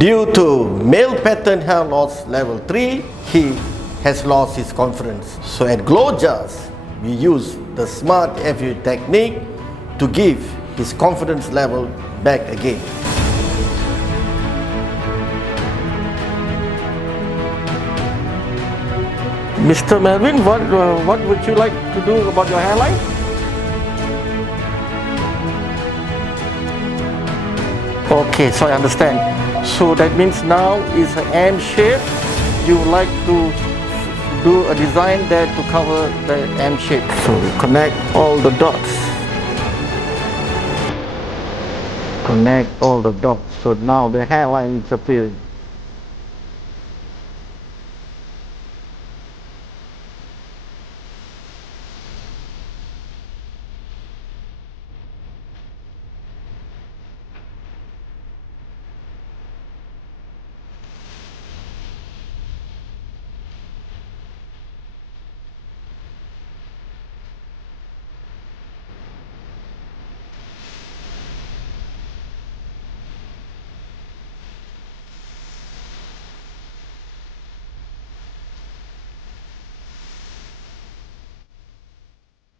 Due to male pattern hair loss level 3, he has lost his confidence. So at GLOJAS, we use the smart FU technique to give his confidence level back again. Mr. Melvin, what would you like to do about your hairline? Okay, so I understand. So that means now is an M shape. You would like to do a design there to cover the M shape. So we connect all the dots. Connect all the dots. So now the hairline is appearing.